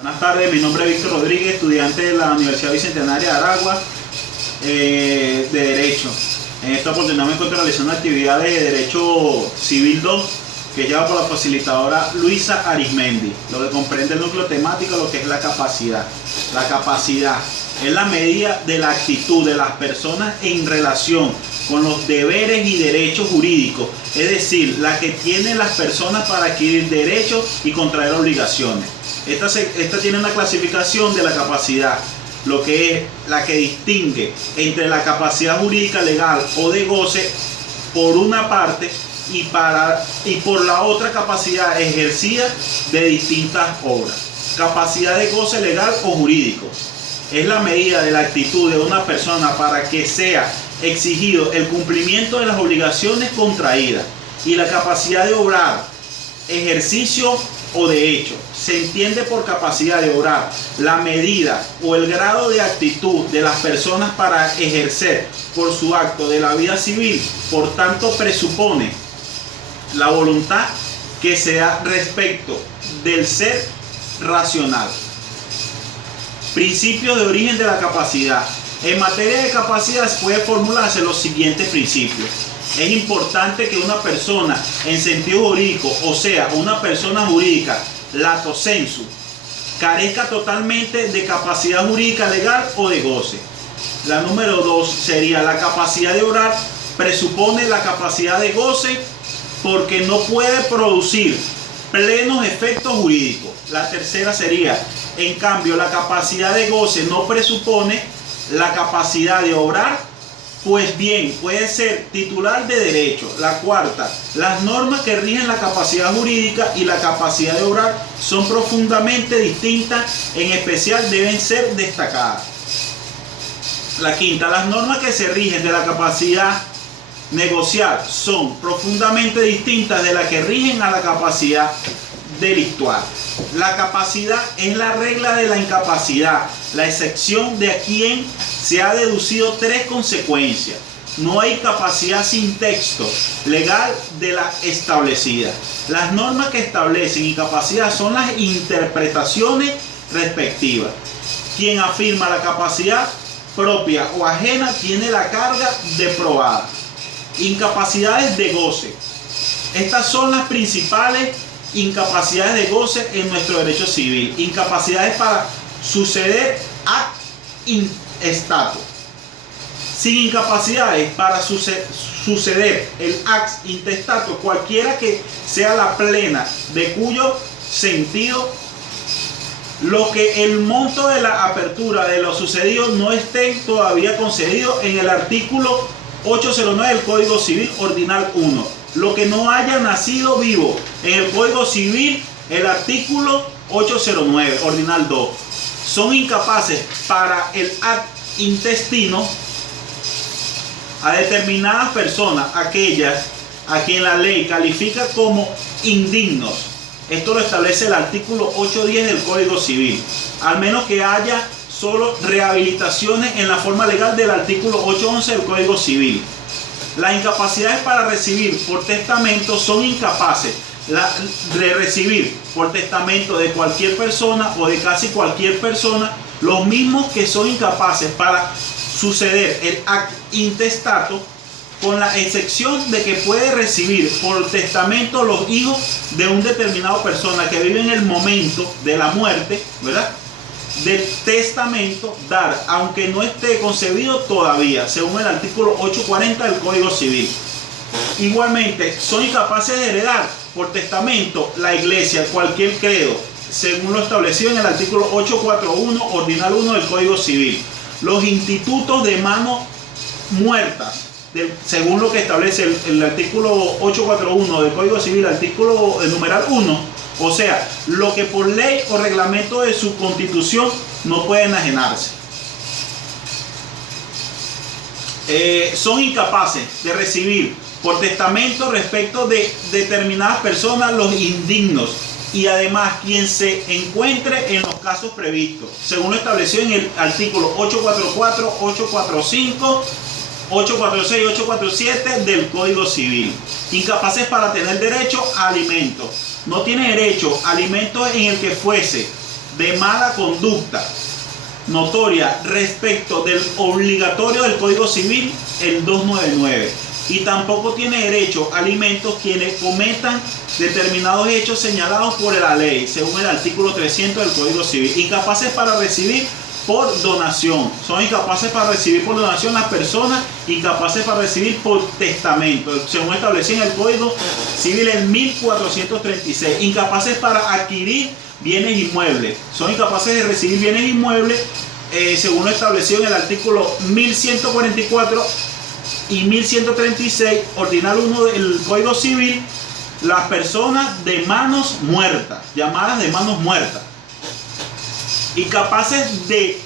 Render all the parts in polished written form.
Buenas tardes, mi nombre es Víctor Rodríguez, estudiante de la Universidad Bicentenaria de Aragua de Derecho. En esta oportunidad me encuentro realizando actividades de Derecho Civil 2 que lleva por la facilitadora Luisa Arismendi, lo que comprende el núcleo temático, lo que es la capacidad. La capacidad es la medida de la actitud de las personas en relación con los deberes y derechos jurídicos, es decir, la que tienen las personas para adquirir derechos y contraer obligaciones. Esta tiene una clasificación de la capacidad, lo que es la que distingue entre la capacidad jurídica legal o de goce por una parte y por la otra capacidad ejercida de distintas obras. Capacidad de goce legal o jurídico es la medida de la actitud de una persona para que sea exigido el cumplimiento de las obligaciones contraídas, y la capacidad de obrar, ejercicio o de hecho. Se entiende por capacidad de obrar la medida o el grado de actitud de las personas para ejercer por su acto de la vida civil. Por tanto, presupone la voluntad que se da respecto del ser racional. Principio de origen de la capacidad. En materia de capacidad puede formularse los siguientes principios. Es importante que una persona en sentido jurídico, o sea, una persona jurídica, lato sensu, carezca totalmente de capacidad jurídica legal o de goce. La número 2 sería la capacidad de obrar, presupone la capacidad de goce porque no puede producir plenos efectos jurídicos. La tercera sería, en cambio, la capacidad de goce no presupone la capacidad de obrar, pues bien, puede ser titular de derecho. La cuarta, las normas que rigen la capacidad jurídica y la capacidad de obrar son profundamente distintas, en especial deben ser destacadas. La quinta, las normas que se rigen de la capacidad negociar son profundamente distintas de las que rigen a la capacidad delictual. La capacidad es la regla de la incapacidad, la excepción de a quien se ha deducido tres consecuencias. No hay capacidad sin texto legal de la establecida. Las normas que establecen incapacidad son las interpretaciones respectivas. Quien afirma la capacidad propia o ajena tiene la carga de probada. Incapacidades de goce. Estas son las principales incapacidades de goce en nuestro derecho civil. Incapacidades para suceder ad intestato. Sin incapacidades para suceder el ad intestato, cualquiera que sea la plena, de cuyo sentido lo que el monto de la apertura de lo sucedido no esté todavía concedido en el artículo 809 del Código Civil Ordinal 1. Lo que no haya nacido vivo en el Código Civil, el artículo 809, Ordinal 2. Son incapaces para el ad intestino a determinadas personas, aquellas a quien la ley califica como indignos. Esto lo establece el artículo 810 del Código Civil, al menos que haya solo rehabilitaciones en la forma legal del artículo 811 del Código Civil. Las incapacidades para recibir por testamento son incapaces de recibir por testamento de cualquier persona o de casi cualquier persona, los mismos que son incapaces para suceder el ad intestato, con la excepción de que puede recibir por testamento los hijos de un determinado persona que vive en el momento de la muerte, ¿verdad?, del testamento, dar, aunque no esté concebido todavía, según el artículo 840 del Código Civil. Igualmente, son incapaces de heredar por testamento la Iglesia, cualquier credo, según lo establecido en el artículo 841, Ordinal 1 del Código Civil. Los institutos de manos muertas, según lo que establece el artículo 841 del Código Civil, el numeral 1, o sea, lo que por ley o reglamento de su constitución no puede enajenarse. Son incapaces de recibir por testamento respecto de determinadas personas los indignos, y además quien se encuentre en los casos previstos, según lo establecido en el artículo 844, 845, 846 y 847 del Código Civil. Incapaces para tener derecho a alimentos. No tiene derecho a alimentos en el que fuese de mala conducta notoria respecto del obligatorio del Código Civil, el 299. Y tampoco tiene derecho a alimentos quienes cometan determinados hechos señalados por la ley, según el artículo 300 del Código Civil. Incapaces para recibir por donación. Son incapaces para recibir por donación las personas incapaces para recibir por testamento, según establecido en el Código Civil en 1436. Incapaces para adquirir bienes inmuebles. Son incapaces de recibir bienes inmuebles, según lo establecido en el artículo 1144 y 1136, ordinal 1 del Código Civil, las personas de manos muertas, llamadas de manos muertas. Incapaces de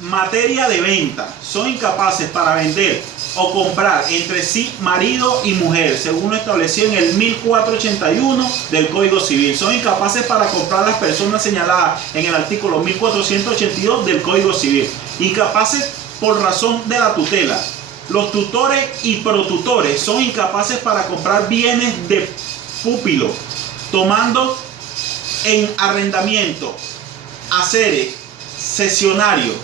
materia de venta, son incapaces para vender o comprar entre sí marido y mujer, según lo establecido en el 1481 del Código Civil. Son incapaces para comprar las personas señaladas en el artículo 1482 del Código Civil. Incapaces por razón de la tutela. Los tutores y protutores son incapaces para comprar bienes de púpilo, tomando en arrendamiento, haceres, cesionario,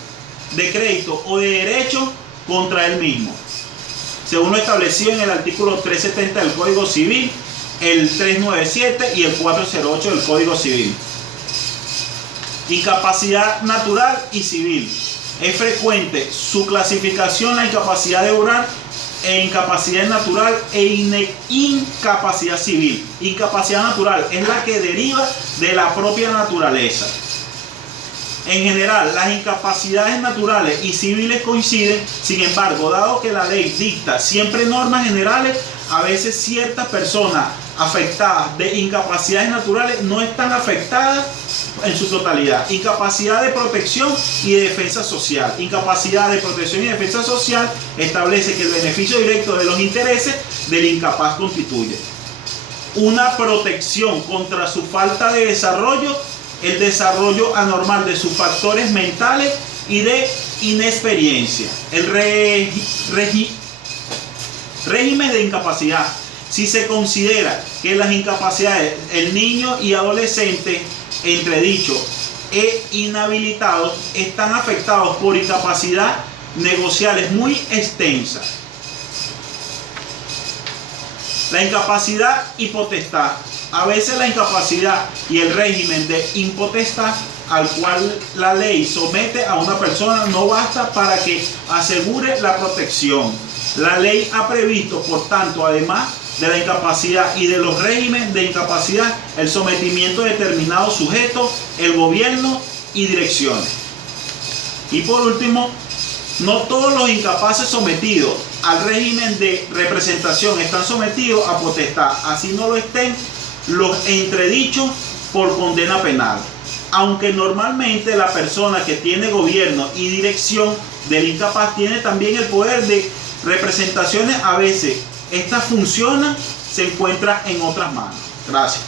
de crédito o de derecho contra él mismo, según lo establecido en el artículo 370 del Código Civil, el 397 y el 408 del Código Civil. Incapacidad natural y civil. Es frecuente su clasificación la incapacidad de obrar e incapacidad natural e incapacidad civil. Incapacidad natural es la que deriva de la propia naturaleza. En general, las incapacidades naturales y civiles coinciden. Sin embargo, dado que la ley dicta siempre normas generales, a veces ciertas personas afectadas de incapacidades naturales no están afectadas en su totalidad. Incapacidad de protección y de defensa social. Incapacidad de protección y defensa social establece que el beneficio directo de los intereses del incapaz constituye una protección contra su falta de desarrollo, el desarrollo anormal de sus factores mentales y de inexperiencia. El régimen de incapacidad. Si se considera que las incapacidades, el niño y adolescente entredicho e inhabilitados están afectados por incapacidad negociales muy extensa. La incapacidad y potestad. A veces la incapacidad y el régimen de impotestad al cual la ley somete a una persona no basta para que asegure la protección. La ley ha previsto, por tanto, además de la incapacidad y de los regímenes de incapacidad, el sometimiento de determinados sujetos, el gobierno y direcciones. Y por último, no todos los incapaces sometidos al régimen de representación están sometidos a potestad, así no lo estén los entredichos por condena penal. Aunque normalmente la persona que tiene gobierno y dirección del incapaz tiene también el poder de representaciones, a veces esta función se encuentra en otras manos. Gracias.